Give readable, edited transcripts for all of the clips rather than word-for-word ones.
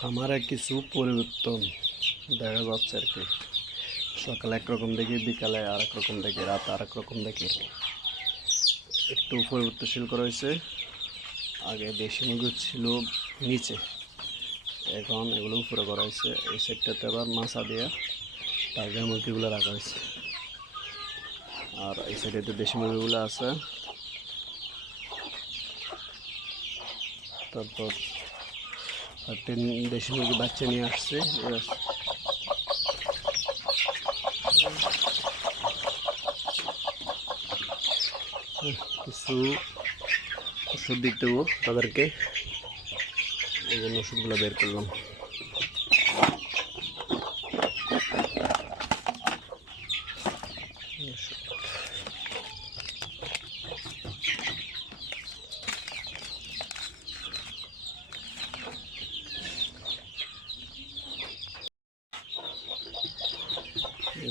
খামারে কিছু পরিবর্তন দেখা যাচ্ছে আর কি। সকালে একরকম দেখি, বিকালে আর এক রকম দেখি, রাতে আর এক রকম দেখি। একটু পরিবর্তনশীল করা হয়েছে। আগে দেশি মুরগি ছিল নিচে, এখন এগুলো উপরে করা হয়েছে। এই সাইডটাতে আবার মাছা দিয়ে টাইগার মুরগিগুলো রাখা হয়েছে, আর এই সাইডে দেশি মুরগিগুলো আছে। তারপর দেশি মুরগি বাচ্চা নিয়ে আসছে। কিছু ওষুধ দিতে দেবো তাদেরকে, এই জন্য ওষুধগুলো বের করলাম।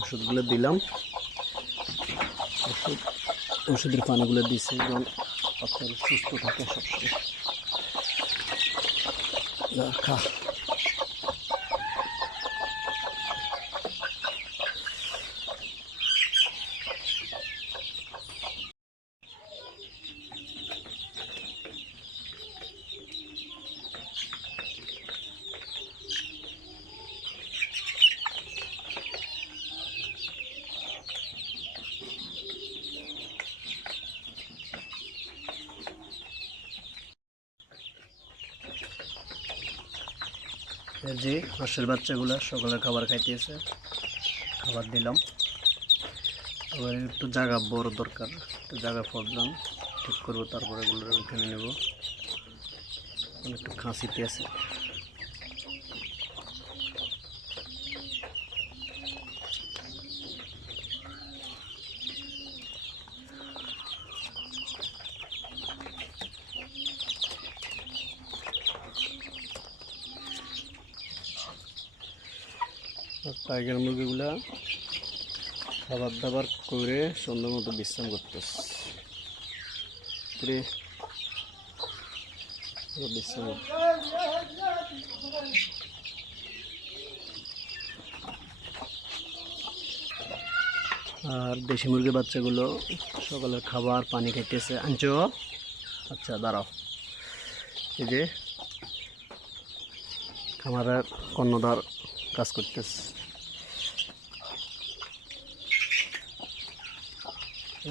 ওষুধগুলো দিলাম, ওষুধের পানিগুলো দিচ্ছে এবং বাচ্চারা সুস্থ থাকে সবসময়। খা যে হাঁসের বাচ্চাগুলো সকালে খাবার খাইতেছে, খাবার দিলাম। আবার একটু জায়গা বড় দরকার, একটু জায়গা প্রবলেম ঠিক করবো, তারপরে এগুলো ওইখানে নেব। একটু খাঁসিতে আছে। টাইগার মুরগিগুলা খাবার দাবার করে সুন্দর মতো বিশ্রাম করতেছে। আর দেশি মুরগির বাচ্চাগুলো সকালের খাবার পানি খাইতেছে। আনছো? আচ্ছা দাঁড়াও। এই যে খামারের কর্ণধার কাজ করতেছে।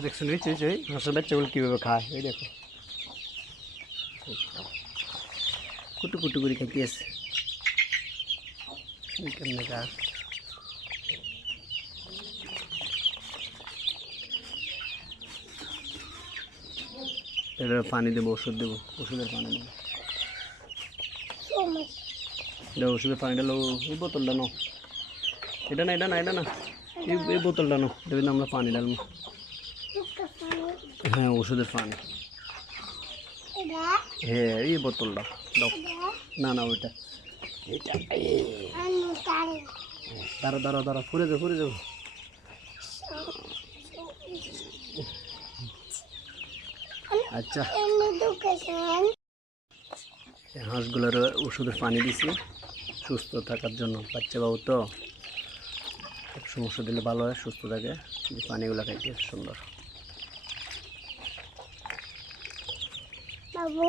দেখছো নিচে যে হাঁসের বাচ্চাগুলো কীভাবে খায়, এই দেখো কুটু কুটু করে খাইতেছে। কেমনে খা এবার পানি দেবো, ওষুধ দেবো, ওষুধের পানি দেবো। ওষুধের পানিটা লো, এই বোতলটা নো, এটা না এটা না এটা না, এই বোতলটা নো, দেখবেন আমরা পানি ডালবো। হ্যাঁ ওষুধের পানি, হ্যাঁ এই বোতলটা দাও। না না ওইটা, এটা দাঁড়া দাঁড়া দাঁড়া, ফুরে যাও ফুরে যাও। আচ্ছা হাঁসগুলোর ওষুধের পানি দিছি সুস্থ থাকার জন্য। বাচ্চা বাবু তো সমস্যা দিলে ভালো হয়, সুস্থ থাকে। পানিগুলো খাইতে সুন্দর। বাবু